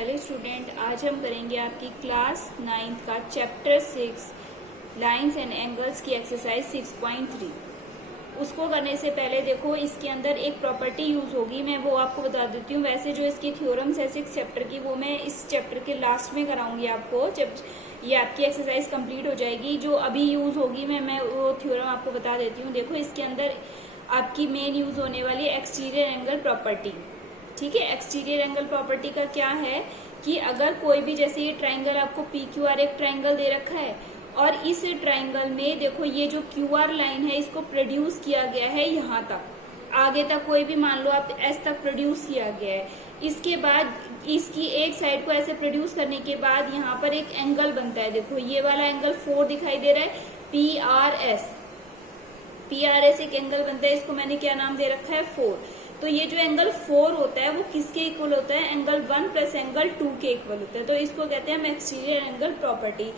Hello student, आज हम करेंगे आपकी क्लास 9th का चैप्टर 6 लाइंस एंड एंगल्स की एक्सरसाइज 6.3। उसको करने से पहले देखो, इसके अंदर एक प्रॉपर्टी यूज होगी, मैं वो आपको बता देती हूँ। वैसे जो इसकी थ्योरम्स है 6 चैप्टर की, वो मैं इस चैप्टर के लास्ट में कराऊंगी आपको, जब ये आपकी एक्सरसाइज कंप्लीट हो जाएगी। जो अभी यूज होगी मैं वो थ्योरम आपको बता देती हूँ। देखो, इसके अंदर आपकी मेन यूज होने वाली एक्सटीरियर एंगल प्रॉपर्टी। ठीक है, एक्सटीरियर एंगल प्रॉपर्टी का क्या है कि अगर कोई भी, जैसे ये ट्राइंगल आपको पी क्यू आर एक ट्राइंगल दे रखा है, और इस ट्राइंगल में देखो ये जो क्यू आर लाइन है इसको प्रोड्यूस किया गया है यहाँ तक, आगे तक कोई भी मान लो आप एस तक प्रोड्यूस किया गया है। इसके बाद इसकी एक साइड को ऐसे प्रोड्यूस करने के बाद यहाँ पर एक एंगल बनता है। देखो ये वाला एंगल 4 दिखाई दे रहा है, पी आर एस एक एंगल बनता है। इसको मैंने क्या नाम दे रखा है, 4। तो ये जो एंगल 4 होता है वो किसके इक्वल होता है, एंगल 1 प्लस एंगल 2 के इक्वल होता है। तो इसको कहते हैं हम एक्सटीरियर एंगल प्रॉपर्टी।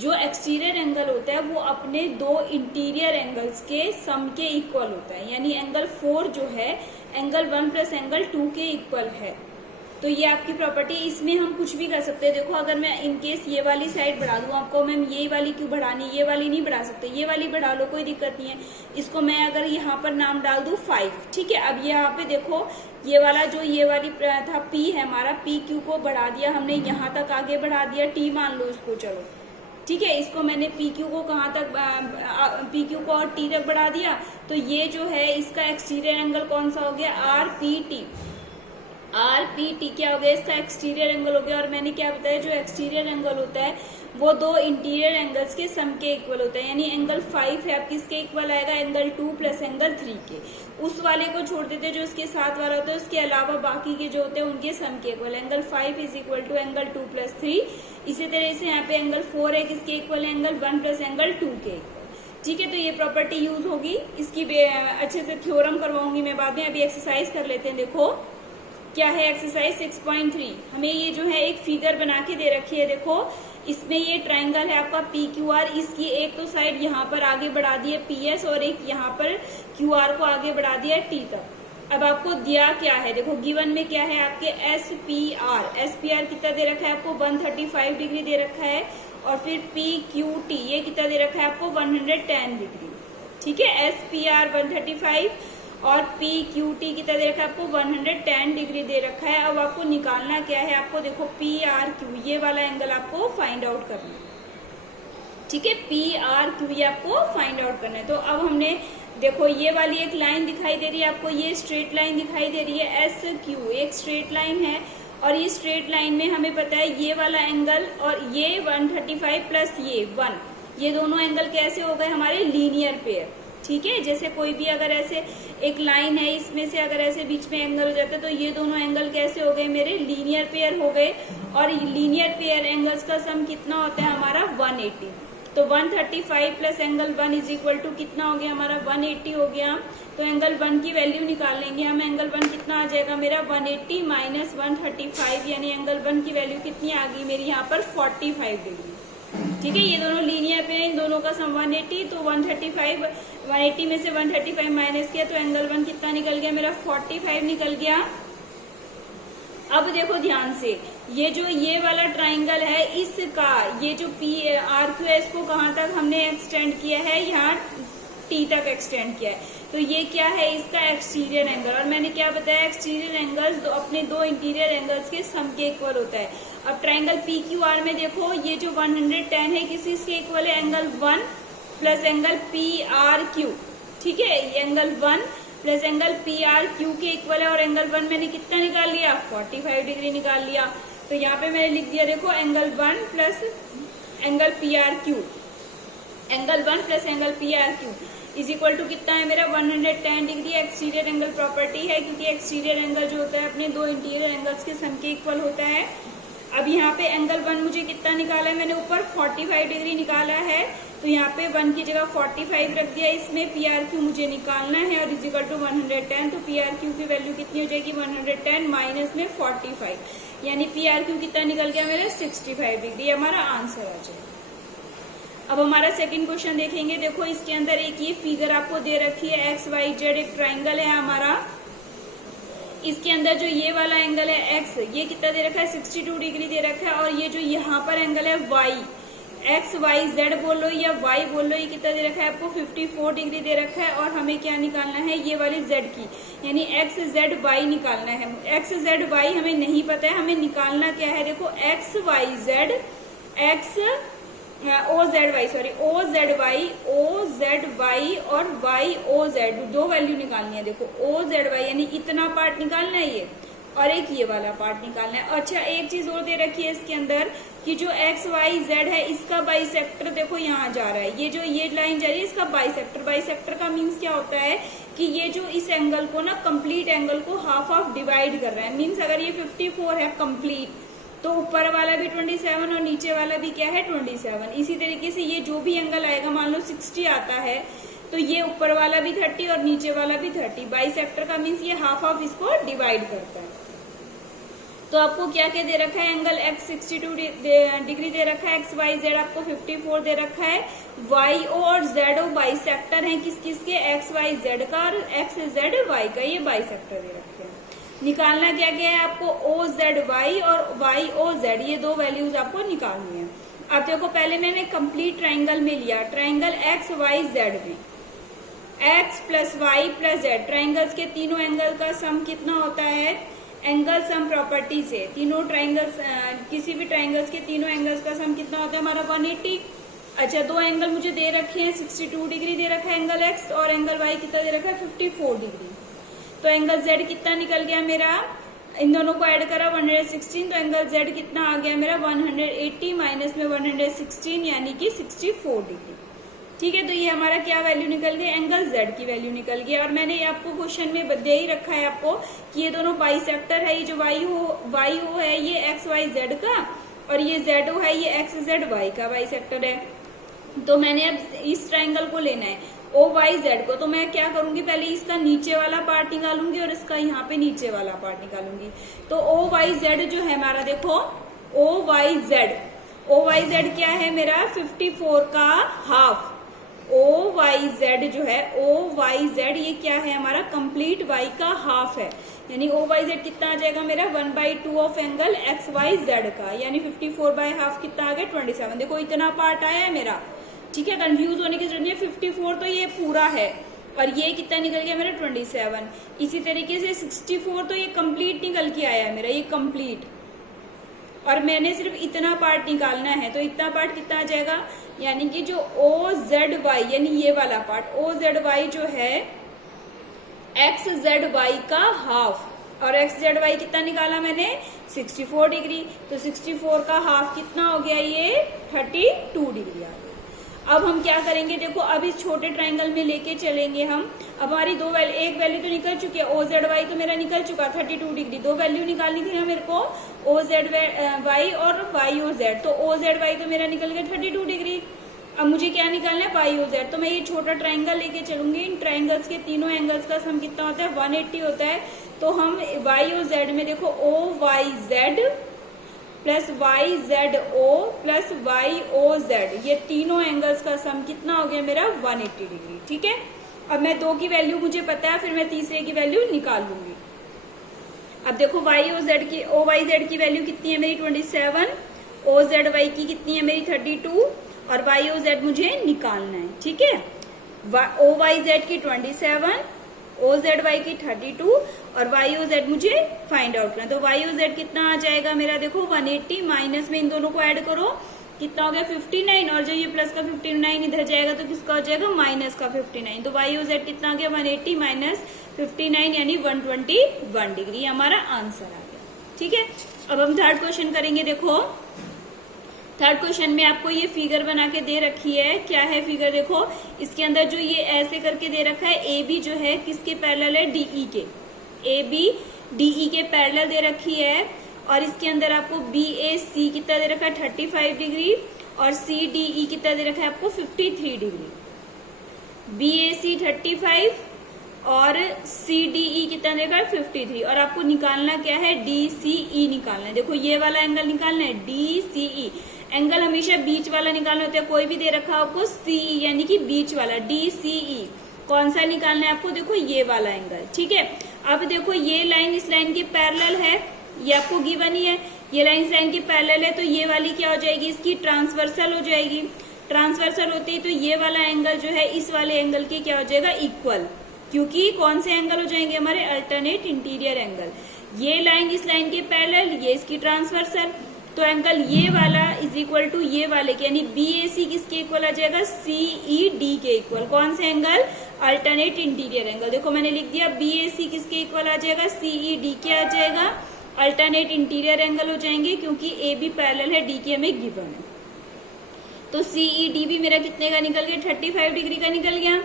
जो एक्सटीरियर एंगल होता है वो अपने दो इंटीरियर एंगल्स के सम के इक्वल होता है, यानी एंगल 4 जो है एंगल 1 प्लस एंगल 2 के इक्वल है। तो ये आपकी प्रॉपर्टी, इसमें हम कुछ भी कर सकते हैं। देखो, अगर मैं इनकेस ये वाली साइड बढ़ा दूं आपको, मैम ये वाली क्यों बढ़ानी, ये वाली नहीं बढ़ा सकते, ये वाली बढ़ा लो, कोई दिक्कत नहीं है। इसको मैं अगर यहाँ पर नाम डाल दूं 5, ठीक है। अब यहाँ पे देखो, ये वाला जो ये वाली था P है हमारा, पी क्यू को बढ़ा दिया हमने, यहाँ तक आगे बढ़ा दिया, T मान लो इसको, चलो ठीक है। इसको मैंने पी क्यू को कहाँ तक, पी क्यू को और T तक बढ़ा दिया। तो ये जो है इसका एक्सटीरियर एंगल कौन सा हो गया, RPT। RPT क्या हो गया, इसका एक्सटीरियर एंगल हो गया। और मैंने क्या बताया, जो एक्सटीरियर एंगल होता है वो दो इंटीरियर एंगल्स के सम के इक्वल होता है, यानी एंगल 5 है आप किसके इक्वल आएगा, एंगल 2 प्लस एंगल 3 के। उस वाले को छोड़ देते जो उसके साथ वाला होता है, उसके अलावा बाकी के जो होते हैं उनके सम के equal. Angle 5 is equal to angle 2 plus 3। इसी तरह से यहाँ पे एंगल 4 है किसके इक्वल है, एंगल 1 प्लस एंगल 2 के इक्वल। ठीक है, तो ये प्रॉपर्टी यूज होगी। इसकी अच्छे से थ्योरम करवाऊंगी मैं बाद में, अभी एक्सरसाइज कर लेते हैं। देखो क्या है एक्सरसाइज 6.3। हमें ये जो है एक फिगर बना के दे रखी है। देखो, इसमें ये ट्राइंगल है आपका पी क्यू आर, इसकी एक तो साइड यहाँ पर आगे बढ़ा दी है पीएस, और एक यहाँ पर क्यू आर को आगे बढ़ा दिया है टी तक। अब आपको दिया क्या है, देखो गिवन में क्या है आपके एस पी आर कितना दे रखा है आपको, 135 डिग्री दे रखा है। और फिर पी क्यू टी ये कितना दे रखा है आपको, 110 डिग्री। ठीक है, एस पी आर 135 और पी क्यू टी की तरह देखा आपको 110 डिग्री दे रखा है। अब आपको निकालना क्या है, आपको देखो पी आर क्यू ये वाला एंगल आपको फाइंड आउट करना है। ठीक है, पी आर क्यू ये आपको फाइंड आउट करना है। तो अब हमने देखो, ये वाली एक लाइन दिखाई दे रही है आपको, ये स्ट्रेट लाइन दिखाई दे रही है एस क्यू, एक स्ट्रेट लाइन है। और ये स्ट्रेट लाइन में हमें पता है ये वाला एंगल और ये 135 प्लस ये 1, ये दोनों एंगल कैसे हो गए हमारे, लीनियर पेयर। ठीक है, जैसे कोई भी अगर ऐसे एक लाइन है, इसमें से अगर ऐसे बीच में एंगल हो जाता है तो ये दोनों एंगल कैसे हो गए मेरे, लीनियर पेयर हो गए। और लीनियर पेयर एंगल्स का सम कितना होता है हमारा, 180। तो 135 plus angle 1 is equal to कितना हो गया हमारा, 180 हो गया। तो एंगल 1 की वैल्यू निकाल लेंगे हम। एंगल 1 कितना आ जाएगा मेरा, 180 माइनस 135, यानी एंगल 1 की वैल्यू कितनी आ गई मेरी यहाँ पर, 45 डिग्री। ठीक है, ये दोनों लीनियर पे हैं, इन दोनों का सम 180। तो 180 में से 135 माइनस किया तो एंगल 1 कितना निकल गया मेरा, 45 निकल गया। अब देखो ध्यान से, ये जो ये वाला ट्राइंगल है इसका ये जो पी आर क्यू है, इसको कहाँ तक हमने एक्सटेंड किया है, यहाँ टी तक एक्सटेंड किया है। तो ये क्या है, इसका एक्सटीरियर एंगल। और मैंने क्या बताया, एक्सटीरियर एंगल्स अपने दो इंटीरियर एंगल्स के सम के इक्वल होता है। अब ट्राइंगल पी क्यू आर में देखो, ये जो 110 है किसी के इक्वल है, angle 1 plus angle P R Q. ठीक है, angle 1 plus angle P R Q के इक्वल है। और एंगल 1 मैंने कितना निकाल लिया, 45 डिग्री निकाल लिया। तो यहाँ पे मैंने लिख दिया, देखो angle 1 plus angle P R Q, angle 1 plus angle P R Q is equal to कितना है मेरा, 110 डिग्री। एक्सटीरियर एंगल प्रॉपर्टी है, क्योंकि एक्सटीरियर एंगल जो होता है अपने दो इंटीरियर एंगल्स के सम के इक्वल होता है। अब यहाँ पे एंगल 1 मुझे कितना निकाला है, मैंने ऊपर 45 डिग्री निकाला है। तो यहाँ पे 1 की जगह 45 रख दिया, इसमें पी आर क्यू मुझे निकालना है और इज इक्वल टू 110। तो पी आर क्यू की वैल्यू कितनी हो जाएगी, 110 माइनस में 45, यानी पी आर क्यू कितना निकल गया मेरा, 65 डिग्री हमारा आंसर आ जाएगा। अब हमारा सेकंड क्वेश्चन देखेंगे। देखो, इसके अंदर एक ये फिगर आपको दे रखी है, एक्स वाई जेड एक ट्राइंगल है हमारा। इसके अंदर जो ये वाला एंगल है एक्स, ये कितना दे रखा है 62 डिग्री दे रखा है, और ये जो यहाँ पर एंगल है वाई, एक्स वाई जेड बोल लो या वाई बोल लो, ये कितना दे रखा है आपको 54 डिग्री दे रखा है। और हमें क्या निकालना है, ये वाली जेड की, यानी एक्स जेड वाई निकालना है। एक्स जेड वाई हमें नहीं पता है, हमें निकालना क्या है, देखो X Y Z, X O Z Y, sorry O Z Y और वाई ओ जेड, दो वैल्यू निकालनी है। देखो ओ जेड वाई यानी इतना पार्ट निकालना है ये, और एक ये वाला पार्ट निकालना है। अच्छा एक चीज और दे रखी है इसके अंदर कि जो एक्स वाई जेड है इसका बाइसेक्टर देखो यहाँ जा रहा है, ये जो ये लाइन जा रही है इसका बाइसेक्टर। बाइसेक्टर का मीन्स क्या होता है कि ये जो इस एंगल को ना, कंप्लीट एंगल को हाफ हाफ डिवाइड कर रहा है। मीन्स अगर ये 54 है कंप्लीट, तो ऊपर वाला भी 27 और नीचे वाला भी क्या है 27। इसी तरीके से ये जो भी एंगल आएगा, मान लो 60 आता है, तो ये ऊपर वाला भी 30 और नीचे वाला भी 30। बाइसेक्टर का मीन्स ये हाफ हाफ इसको डिवाइड करता है। तो आपको क्या क्या दे रखा है, एंगल एक्स 62 डिग्री दे रखा है, एक्स वाई जेड आपको 54 दे रखा है, वाई ओ और जेड ओ बाइसेक्टर है किस किस के, एक्स वाई जेड का और एक्स जेड वाई का, ये बाइसेक्टर दे रखे हैं। निकालना क्या क्या है आपको, ओ जेड वाई और वाई ओ जेड, ये दो वैल्यूज आपको निकालनी है। अब देखो पहले मैंने कंप्लीट ट्राइंगल में लिया, ट्राइंगल एक्स वाई जेड में X plus Y plus Z, triangles के तीनों एंगल का सम कितना होता है, एंगल सम प्रॉपर्टी से तीनों ट्राइंगल्स, किसी भी ट्राइंगल्स के तीनों एंगल्स का सम कितना होता है हमारा 180। अच्छा दो एंगल मुझे दे रखे हैं, 62 डिग्री दे रखा है एंगल एक्स, और एंगल वाई कितना दे रखा है 54 डिग्री। तो एंगल जेड कितना निकल गया मेरा, इन दोनों को ऐड करा 116, तो एंगल जेड कितना आ गया मेरा 180 माइनस में 116 यानी कि 64 डिग्री। ठीक है, तो ये हमारा क्या वैल्यू निकल गई, एंगल जेड की वैल्यू निकल गई। और मैंने आपको क्वेश्चन में दे ही रखा है आपको कि ये दोनों बाइसेक्टर है, ये जो वाई ओ है ये एक्स वाई जेड का, और ये जेड ओ है ये एक्स जेड वाई का बाइसेक्टर है। तो मैंने अब इस ट्राइंगल को लेना है ओ वाई जेड को, तो मैं क्या करूंगी, पहले इसका नीचे वाला पार्ट निकालूंगी और इसका यहाँ पे नीचे वाला पार्ट निकालूंगी। तो ओ वाई जेड जो है हमारा, देखो ओ वाई जेड क्या है मेरा 54 का हाफ, ओ वाई जेड जो है ओ वाई जेड ये क्या है हमारा कंप्लीट वाई का हाफ है, यानी ओ वाई जेड कितना आ जाएगा मेरा 1/2 of angle X Y Z का, यानी 54/हाफ कितना आ गया 27। देखो इतना पार्ट आया है मेरा, ठीक है, कंफ्यूज होने की जरूरत नहीं है। 54 तो ये पूरा है, और ये कितना निकल गया मेरा 27। इसी तरीके से 64 तो ये कंप्लीट निकल के आया है मेरा, ये कंप्लीट, और मैंने सिर्फ इतना पार्ट निकालना है, तो इतना पार्ट कितना आ जाएगा, यानी कि जो ओ जेड वाई यानी ये वाला पार्ट ओ जेड वाई जो है एक्स जेड वाई का हाफ, और एक्स जेड वाई कितना निकाला मैंने 64 डिग्री, तो 64 का हाफ कितना हो गया, ये 32 डिग्री आ गया। अब हम क्या करेंगे, देखो अब इस छोटे ट्राइंगल में लेके चलेंगे हम। अब हमारी दो वैल्यू, एक वैल्यू तो निकल चुकी है, ओ जेड वाई तो मेरा निकल चुका 32 डिग्री, दो वैल्यू निकालनी थी ना मेरे को, ओ जेड वाई और वाई ओ जेड। तो ओ जेड वाई तो मेरा निकल गया 32 डिग्री। अब मुझे क्या निकालना है, वाई ओ जेड। तो मैं ये छोटा ट्राइंगल लेके चलूंगी, इन ट्राइंगल्स के तीनों एंगल्स का सम कितना होता है 180 होता है। तो हम वाई ओ जेड में देखो O Y Z plus Y Z O plus Y O Z, ये तीनों एंगल्स का सम कितना हो गया मेरा 180 डिग्री। ठीक है, अब मैं दो की वैल्यू मुझे पता है, फिर मैं तीसरे की वैल्यू निकाल लूंगी। अब देखो वाई ओ जेड की, ओ वाई जेड की वैल्यू कितनी है मेरी 27, ओ जेड वाई की कितनी है मेरी 32, और वाई ओ जेड मुझे निकालना है। ठीक है, ओ वाई जेड की 27, ओ जेड वाई की 32 और वाई ओ जेड मुझे फाइंड आउट करना। तो वाई ओ जेड कितना आ जाएगा मेरा, देखो 180 माइनस में इन दोनों को ऐड करो कितना हो गया 59, और जब ये प्लस का 59 इधर जाएगा तो किसका हो जाएगा माइनस का 59। तो वाई ओ जेड कितना आ गया 180 माइनस 59 यानी 121 डिग्री, हमारा आंसर आ गया। ठीक है, अब हम थर्ड क्वेश्चन करेंगे। देखो थर्ड क्वेश्चन में आपको ये फिगर बना के दे रखी है, क्या है फिगर, देखो इसके अंदर जो ये ऐसे करके दे रखा है, ए बी जो है किसके पैरेलल है, डीई के, ए बी डीई के पैरेलल दे रखी है। और इसके अंदर आपको बी ए सी कितना दे रखा है 35 डिग्री, और सी डी ई कितना दे रखा है आपको 53 डिग्री। बी ए सी 35 और सी डी ई कितना दे रखा है 53, और आपको निकालना क्या है डी सी ई निकालना है। देखो ये वाला एंगल निकालना है डी सी ई, एंगल हमेशा बीच वाला निकालना होता है, कोई भी दे रखा है आपको सी यानी कि बीच वाला, डी सी ई कौन सा निकालना है आपको, देखो ये वाला एंगल। ठीक है, अब देखो ये लाइन इस लाइन के पैरेलल है, ये आपको गिवन ही है, ये लाइन इस लाइन की पैरेलल है, तो ये वाली क्या हो जाएगी, इसकी ट्रांसवर्सल हो जाएगी। ट्रांसवर्सल होती है तो ये वाला एंगल जो है इस वाले एंगल के क्या हो जाएगा, इक्वल, क्योंकि कौन से एंगल हो जाएंगे हमारे, अल्टरनेट इंटीरियर एंगल। ये लाइन इस लाइन के पैरेलल, ये इसकी ट्रांसवर्सल, तो एंगल ये वाला इज इक्वल टू ये वाले के, यानी BAC किसके इक्वल आ जाएगा, CED के इक्वल। कौन से एंगल, अल्टरनेट इंटीरियर एंगल। देखो मैंने लिख दिया BAC किसके इक्वल आ जाएगा, CED के आ जाएगा, अल्टरनेट इंटीरियर एंगल हो जाएंगे, क्योंकि AB पैरेलल है, DK हमें गिवन है। तो CED भी मेरा कितने का निकल गया, 35 डिग्री का निकल गया।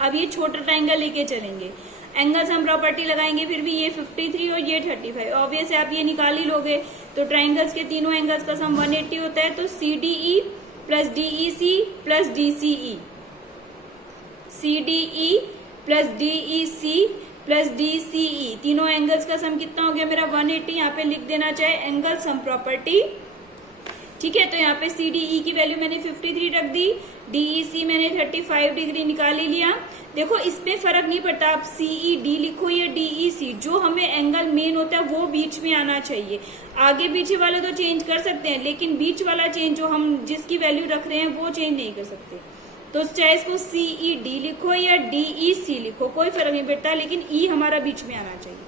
अब ये छोटा ट्राइंगल लेके चलेंगे, एंगल्स हम प्रॉपर्टी लगाएंगे, फिर भी ये 53 और ये 35, ऑब्वियस है आप ये निकाल ही लोगे। तो ट्राइंगल्स के तीनों एंगल्स का सम 180 होता है, तो CDE plus DEC plus DCE, CDE plus DEC plus DCE, तीनों एंगल्स का सम कितना हो गया मेरा 180। यहाँ पे लिख देना चाहे एंगल सम प्रॉपर्टी, ठीक है। तो यहाँ पे CDE की वैल्यू मैंने 53 रख दी, DEC मैंने 35 डिग्री निकाल ही लिया। देखो इसमें फर्क नहीं पड़ता, आप CED लिखो या DEC, जो हमें एंगल मेन होता है वो बीच में आना चाहिए। आगे पीछे वाले तो चेंज कर सकते हैं, लेकिन बीच वाला चेंज जो हम जिसकी वैल्यू रख रहे हैं वो चेंज नहीं कर सकते। तो चाहे इसको CED लिखो या DEC लिखो, कोई फर्क नहीं पड़ता, लेकिन E हमारा बीच में आना चाहिए।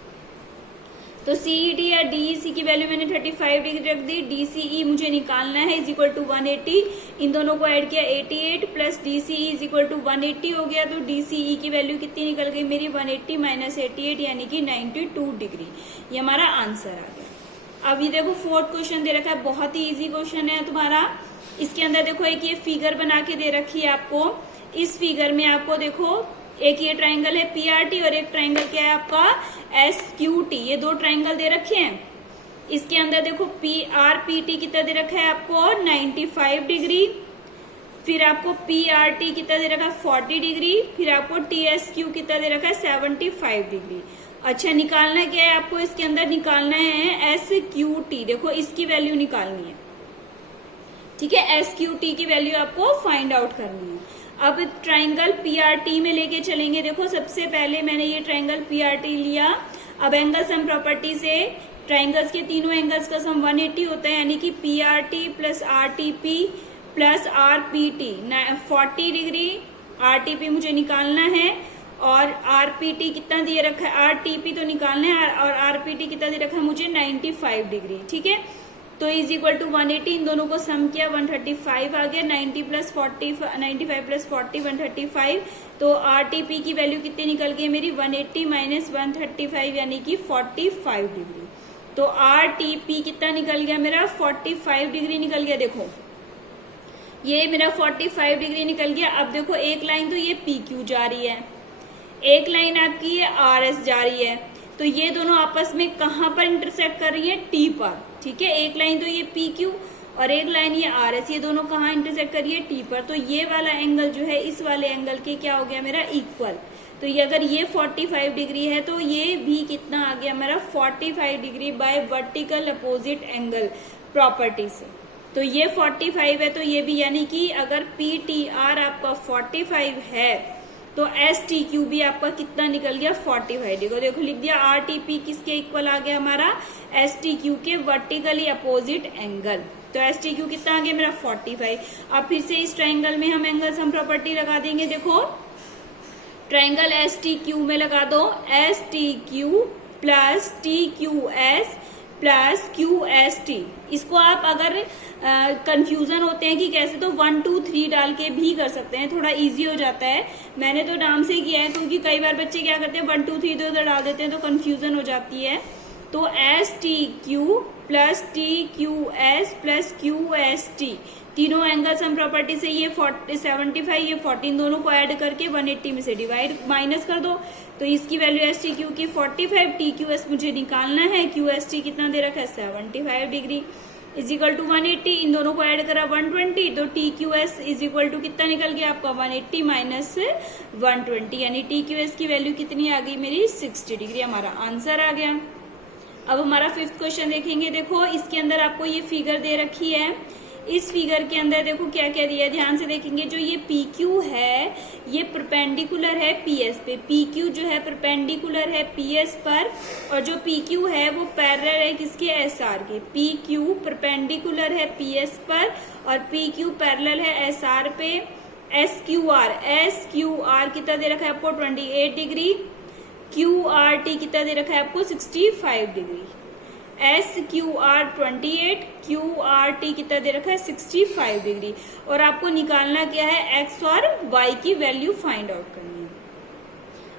तो CED या DEC की वैल्यू मैंने 35 डिग्री रख दी, DCE मुझे निकालना है इज इक्वल टू 180, इन दोनों को ऐड किया 88 plus DCE is equal to 180 हो गया। तो DCE की वैल्यू कितनी निकल गई मेरी, 180 माइनस 88 यानी कि 92 डिग्री, ये हमारा आंसर आ गया। अब ये देखो फोर्थ क्वेश्चन दे रखा है, बहुत ही इजी क्वेश्चन है तुम्हारा। इसके अंदर देखो एक ये फिगर बना के दे रखी है आपको, इस फिगर में आपको देखो एक ये ट्राइंगल है PRT और एक ट्राइंगल क्या है आपका SQT, ये दो ट्राइंगल दे रखे हैं। इसके अंदर देखो PRPT कितना दे रखा है आपको 95 डिग्री, फिर आपको PRT कितना दे रखा है 40 डिग्री, फिर आपको TSQ कितना दे रखा है 75 डिग्री। अच्छा निकालना क्या है आपको, इसके अंदर निकालना है SQT, देखो इसकी वैल्यू निकालनी है, ठीक है। SQT की वैल्यू आपको फाइंड आउट करनी है। अब ट्राइंगल PRT में लेके चलेंगे। देखो सबसे पहले मैंने ये ट्राइंगल PRT लिया, अब एंगल सम प्रॉपर्टी से ट्राइंगल्स के तीनों एंगल्स का सम 180 होता है, यानी कि PRT plus RTP plus RPT 40 degree, RTP मुझे निकालना है और RPT कितना दिए रखा है, RTP तो निकालना है और RPT कितना दे रखा है मुझे 95 डिग्री, ठीक है। तो इज इक्वल टू 180, इन दोनों को सम किया 135 आ गया, 95 प्लस 40 135, तो RTP की वैल्यू कितनी निकल गई मेरी 180 माइनस 135 यानी कि 45 डिग्री। तो RTP कितना निकल गया मेरा 45 डिग्री निकल गया। देखो ये मेरा 45 डिग्री निकल गया। अब देखो एक लाइन तो ये PQ जा रही है, एक लाइन आपकी ये RS जा रही है, तो ये दोनों आपस में कहाँ पर इंटरसेक्ट कर रही है, T पर, ठीक है। एक लाइन तो ये PQ और एक लाइन ये RS, ये दोनों कहाँ इंटरसेक्ट कर रही है, T पर। तो ये वाला एंगल जो है इस वाले एंगल के क्या हो गया मेरा इक्वल। तो ये अगर ये 45 डिग्री है तो ये भी कितना आ गया मेरा 45 degree by vertical opposite angle property से। तो ये 45 है तो ये भी, यानी कि अगर PTR आपका 45 है तो STQ भी आपका कितना निकल गया 45 डिग्री। देखो लिख दिया RTP किसके इक्वल आ गया हमारा STQ के वर्टिकली अपोजिट एंगल। तो STQ कितना आ गया मेरा 45। अब फिर से इस ट्राइंगल में हम एंगल सम प्रॉपर्टी लगा देंगे। देखो ट्राइंगल STQ में लगा दो STQ plus TQS plus QST। इसको आप अगर कंफ्यूजन होते हैं कि कैसे, तो 1 2 3 डाल के भी कर सकते हैं, थोड़ा इजी हो जाता है। मैंने तो नाम से किया है क्योंकि कई बार बच्चे क्या करते हैं 1 2 3 इधर डाल देते हैं तो कंफ्यूजन हो जाती है। तो STQ plus TQS plus QST, तीनों एंगल सम प्रॉपर्टी से ये 75 ये 14 दोनों को ऐड करके 180 में से डिवाइड माइनस कर दो। तो इसकी वैल्यू STQ की 45, TQS मुझे निकालना है, QST कितना दे रखा है 75 डिग्री इज इक्वल टू 180, इन दोनों को ऐड करा 120, तो TQS इज इक्वल टू कितना निकल गया आपका 180 माइनस 120, यानी TQS की वैल्यू कितनी आ गई मेरी 60 डिग्री, हमारा आंसर आ गया। अब हमारा फिफ्थ क्वेश्चन देखेंगे। देखो इसके अंदर आपको ये फिगर दे रखी है, इस फिगर के अंदर देखो क्या क्या दिया है, ध्यान से देखेंगे। जो ये पी क्यू है ये परपेंडिकुलर है पीएस पे, पी क्यू जो है परपेंडिकुलर है पीएस पर, और जो पी क्यू है वो पैरेलल है किसके, एस आर के। पी क्यू परपेंडिकुलर है पीएस पर और पी क्यू पैरेलल है एस आर पे। एस क्यू आर कितना दे रखा है आपको 28 डिग्री, क्यू आर टी कितना दे रखा है आपको 65 degree. S Q R 28, Q R T कितना दे रखा है 65 डिग्री। और आपको निकालना क्या है, एक्स और वाई की वैल्यू फाइंड आउट करनी है।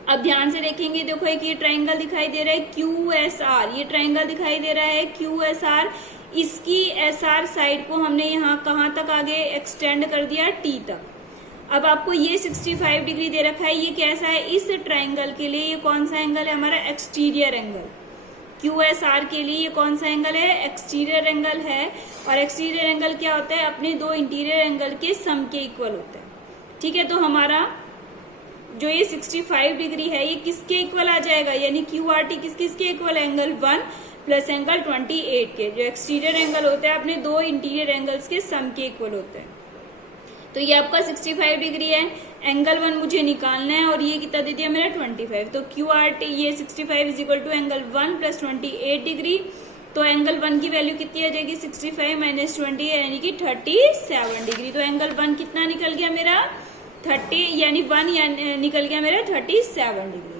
अब ध्यान से देखेंगे, देखो एक ये ट्राइंगल दिखाई दे रहा है क्यू एस आर, ये ट्राइंगल दिखाई दे रहा है क्यू एस आर। इसकी एस आर साइड को हमने यहाँ कहाँ तक आगे एक्सटेंड कर दिया, टी तक। अब आपको ये 65 डिग्री दे रखा है, ये कैसा है, इस ट्राइंगल के लिए ये कौन सा एंगल है हमारा, exterior angle. Q S R के लिए ये कौन सा एंगल है, एक्सटीरियर एंगल है। और एक्सटीरियर एंगल क्या होता है, अपने दो इंटीरियर एंगल के सम के इक्वल होता है। ठीक है, तो हमारा जो ये 65 डिग्री है ये किसके इक्वल आ जाएगा, यानी क्यू आर टी किसके इक्वल, एंगल 1 प्लस एंगल 28 के। जो एक्सटीरियर एंगल होता है अपने दो इंटीरियर एंगल्स के सम के इक्वल होता है। तो ये आपका 65 डिग्री है, एंगल 1 मुझे निकालना है और ये कितना दे दिया मेरा 25। तो क्यू आर टी ये 65 is equal to angle 1 plus 28 degree. तो एंगल 1 की वैल्यू कितनी आ जाएगी, 65 माइनस 20 यानी कि 37 डिग्री। तो एंगल 1 कितना निकल गया मेरा 30, यानी 1 निकल गया मेरा 37 डिग्री।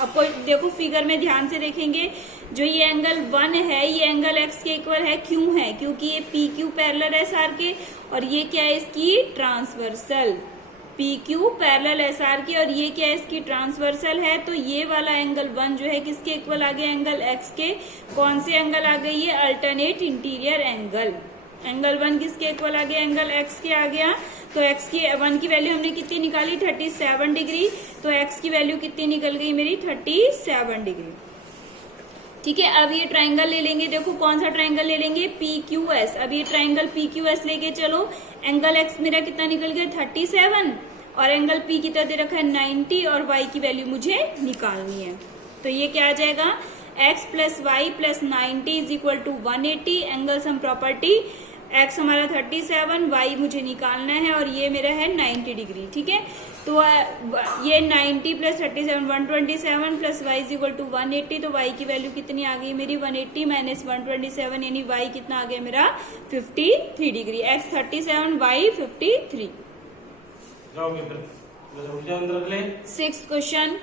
आपको देखो फिगर में ध्यान से देखेंगे, जो ये एंगल 1 है ये एंगल x के इक्वल है, क्यों है, क्योंकि ये P Q parallel S R के, और ये क्या है इसकी transversal, P Q parallel S R की, और ये क्या है इसकी ट्रांसवर्सल है। तो ये वाला एंगल 1 जो है किसके इक्वल आ गया, एंगल x के। कौन से एंगल आ गई, ये अल्टरनेट इंटीरियर एंगल। एंगल 1 किसके इक्वल आ गया, एंगल x के आ गया। तो x की 1 की वैल्यू हमने कितनी निकाली 37 डिग्री, तो x की वैल्यू कितनी निकल गई मेरी 37 डिग्री। ठीक है, अब ये ट्राइंगल ले लेंगे, देखो कौन सा ट्राइंगल ले लेंगे, पी क्यू एस। अब ये ट्राइंगल पी क्यू एस लेके चलो, एंगल एक्स मेरा कितना निकल गया 37, और एंगल पी कितना दे रखा है 90, और वाई की वैल्यू मुझे निकालनी है। तो ये क्या आ जाएगा, x plus Y plus 90 is equal to 180। Angle sum property, x हमारा 37, वाई मुझे निकालना है, और ये मेरा है 90 डिग्री। ठीक है, तो ये 90 plus 37 127 plus y is equal to 180। तो वाई की वैल्यू कितनी आ गई मेरी 180 माइनस 127, यानी वाई कितना आ गया मेरा 53 degree. X 37, y 53। Six question,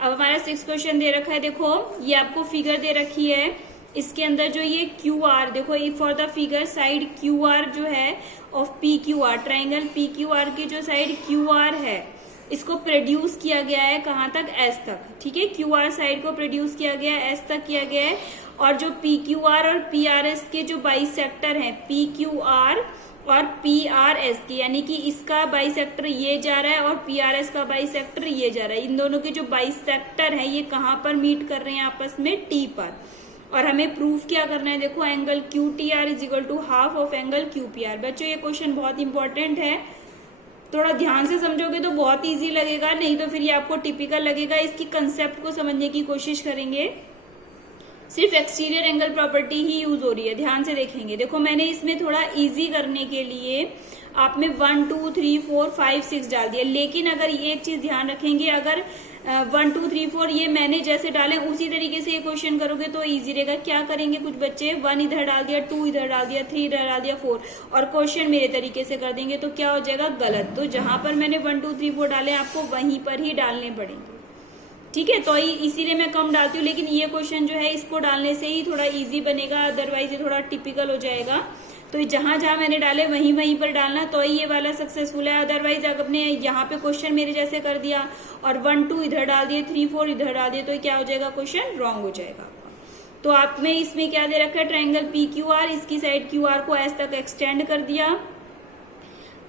अब हमारा 6 क्वेश्चन दे रखा है। देखो ये आपको फिगर दे रखी है, इसके अंदर जो ये क्यू आर, देखो for the figure side Q R जो है of P Q R, triangle P Q R की जो साइड क्यू आर है इसको प्रोड्यूस किया गया है कहाँ तक, एस तक। ठीक है, क्यू आर साइड को प्रोड्यूस किया गया है, एस तक किया गया है। और जो पी क्यू आर और पी आर एस के जो बाइसेक्टर हैं, पी क्यू आर और पी आर एस की, यानी कि इसका बाइसेक्टर ये जा रहा है और पी आर एस का बाइसेक्टर ये जा रहा है। इन दोनों के जो बाइसेक्टर है ये कहाँ पर मीट कर रहे हैं आपस में, टी पर। और हमें प्रूफ क्या करना है, देखो angle Q T R is equal to half of angle Q P R. बच्चों ये क्वेश्चन बहुत इंपॉर्टेंट है, थोड़ा ध्यान से समझोगे तो बहुत इजी लगेगा, नहीं तो फिर ये आपको टिपिकल लगेगा। इसकी कंसेप्ट को समझने की कोशिश करेंगे। सिर्फ एक्सटीरियर एंगल प्रॉपर्टी ही यूज हो रही है, ध्यान से देखेंगे। देखो मैंने इसमें थोड़ा इजी करने के लिए आप में 1 2 3 4 5 6 डाल दिया, लेकिन अगर ये एक चीज ध्यान रखेंगे, अगर 1 2 3 4 ये मैंने जैसे डाले उसी तरीके से ये क्वेश्चन करोगे तो इजी रहेगा। क्या करेंगे कुछ बच्चे, 1 इधर डाल दिया, 2 इधर डाल दिया, 3 इधर डाल दिया, 4, और क्वेश्चन मेरे तरीके से कर देंगे तो क्या हो जाएगा, गलत। तो जहां पर मैंने 1 2 3 4 डाले आपको वहीं पर ही डालने पड़ेंगे। ठीक है, तो इसीलिए मैं कम डालती हूँ, लेकिन ये क्वेश्चन जो है इसको डालने से ही थोड़ा इजी बनेगा, अदरवाइज ये थोड़ा टिपिकल हो जाएगा। तो जहां जहां मैंने डाले वहीं वहीं पर डालना, तो ये वाला सक्सेसफुल है। अदरवाइज अगर आपने यहाँ पे क्वेश्चन मेरे जैसे कर दिया और 1 2 इधर डाल दिए, 3 4 इधर डाल दिए, तो क्या हो जाएगा, क्वेश्चन रॉन्ग हो जाएगा। तो आप में इसमें क्या दे रखा है, ट्राइंगल पी क्यू आर, इसकी साइड क्यू आर को एस तक एक्सटेंड कर दिया।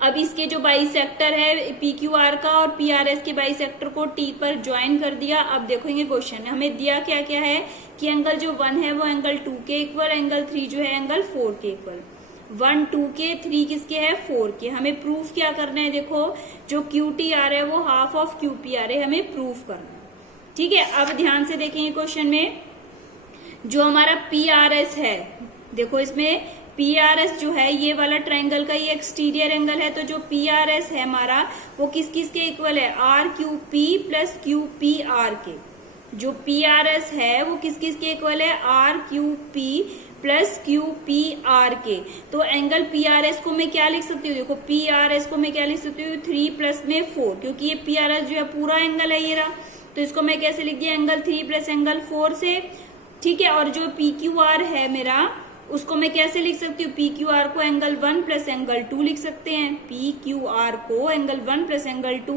अब इसके जो बाइसेक्टर है पी क्यू आर का और पी आर एस के बाइसेक्टर को टी पर ज्वाइन कर दिया। अब देखेंगे क्वेश्चन हमें दिया क्या क्या है कि एंगल जो 1 है वो एंगल 2 के इक्वल, एंगल 3 जो है एंगल 4 के इक्वल। 1 2 के, 3 किसके है 4 के। हमें प्रूफ क्या करना है, देखो जो क्यू टी आर है वो half of Q P are है, हमें प्रूफ करना है। ठीक है, अब ध्यान से देखेंगे क्वेश्चन में जो हमारा पी आर एस है, देखो इसमें PRS जो है ये वाला ट्राइंगल का ये एक्सटीरियर एंगल है, तो जो PRS है हमारा वो किस किस के इक्वल है, RQP प्लस QPR के। जो PRS है वो किस किस के इक्वल है, RQP प्लस QPR के। तो एंगल PRS को मैं क्या लिख सकती हूँ, देखो PRS को मैं क्या लिख सकती हूँ, 3 प्लस में 4, क्योंकि ये PRS जो है पूरा एंगल है ये रहा, तो इसको मैं कैसे लिख दिया, एंगल 3 प्लस एंगल 4 से, ठीक है। और जो PQR है मेरा उसको मैं कैसे लिख सकती हूँ, PQR को एंगल 1 प्लस एंगल 2 लिख सकते हैं, PQR को एंगल 1 प्लस एंगल 2,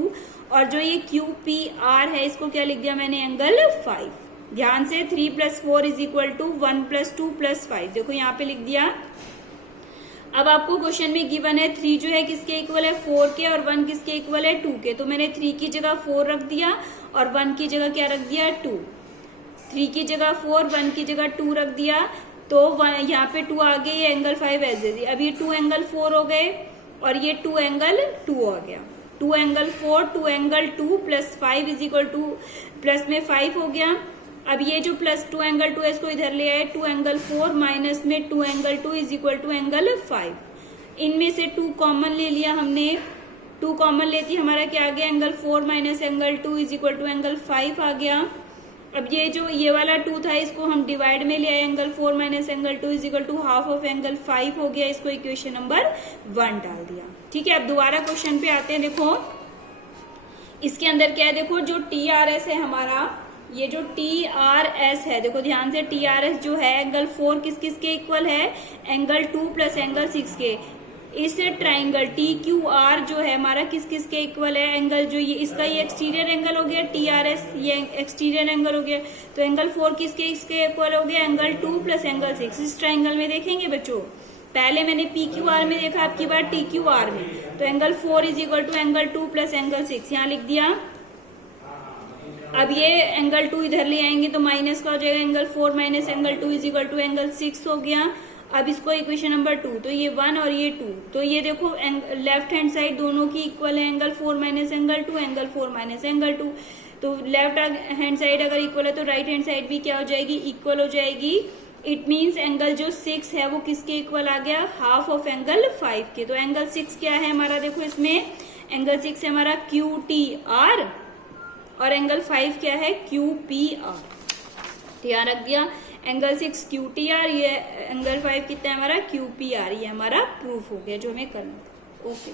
और जो ये QPR है इसको क्या लिख दिया मैंने, एंगल 5। ध्यान से 3 plus 4 is equal to 1 plus 2 plus 5, देखो यहाँ पे लिख दिया। अब आपको क्वेश्चन में गिवन है 3 जो है किसके इक्वल है, 4 के, और 1 किसके इक्वल है, 2 के। तो मैंने 3 की जगह 4 रख दिया और 1 की जगह क्या रख दिया, 2। 3 की जगह 4, 1 की जगह 2 रख दिया, तो यहाँ पे 2 आ गए, ये एंगल 5 ऐसे दी। अब ये 2 एंगल 4 हो गए और ये 2 एंगल 2 हो गया। 2 angle 4, 2 angle 2 plus 5 is equal to, plus में 5 हो गया। अब ये जो प्लस 2 एंगल 2 है इसको इधर ले आए, 2 एंगल 4 माइनस में 2 angle 2 is equal to angle 5। इनमें से 2 कॉमन ले लिया हमने, 2 कॉमन लेती हमारा क्या आ गया, angle 4 minus angle 2 is equal to angle 5 आ गया। अब ये जो ये वाला 2 था इसको हम डिवाइड में ले आए, angle 4 minus angle 2 is equal to half of angle 5 हो गया, इसको इक्वेशन नंबर 1 डाल दिया। ठीक है, अब दोबारा क्वेश्चन पे आते हैं। देखो इसके अंदर क्या है, देखो जो TRS है हमारा, ये जो TRS है, देखो ध्यान से, TRS जो है एंगल 4 किस किस के इक्वल है, एंगल 2 प्लस एंगल 6 के। इस ट्राइंगल TQR जो है हमारा किस किस के इक्वल है, एंगल जो ये इसका ये एक्सटीरियर एंगल हो गया, TRS ये एक्सटीरियर एंगल हो गया, तो एंगल 4 किसके इसके इक्वल हो गया, एंगल 2 प्लस एंगल 6। इस ट्राइंगल में देखेंगे बच्चों, पहले मैंने PQR में देखा, अब की बार TQR में, तो angle 4 is equal to angle 2 plus angle 6 यहाँ लिख दिया। अब ये एंगल 2 इधर ले आएंगे तो माइनस का हो जाएगा, angle 4 minus angle 2 is equal to angle 6 हो गया। अब इसको इक्वेशन नंबर 2, तो ये 1 और ये 2, तो ये देखो लेफ्ट हैंड साइड दोनों की इक्वल है, angle 4 minus angle 2, angle 4 minus angle 2। तो लेफ्ट हैंड साइड अगर इक्वल है तो राइट हैंड साइड भी क्या हो जाएगी, इक्वल हो जाएगी। इट मीन्स एंगल जो 6 है वो किसके इक्वल आ गया, हाफ ऑफ एंगल 5 के। तो एंगल 6 क्या है हमारा, देखो इसमें एंगल 6 है हमारा QTR और एंगल 5 क्या है, QPR। ध्यान रख दिया, एंगल 6 QTR, ये एंगल 5 कितना है हमारा, QPR। ये हमारा प्रूफ हो गया जो हमें करना था। ओके।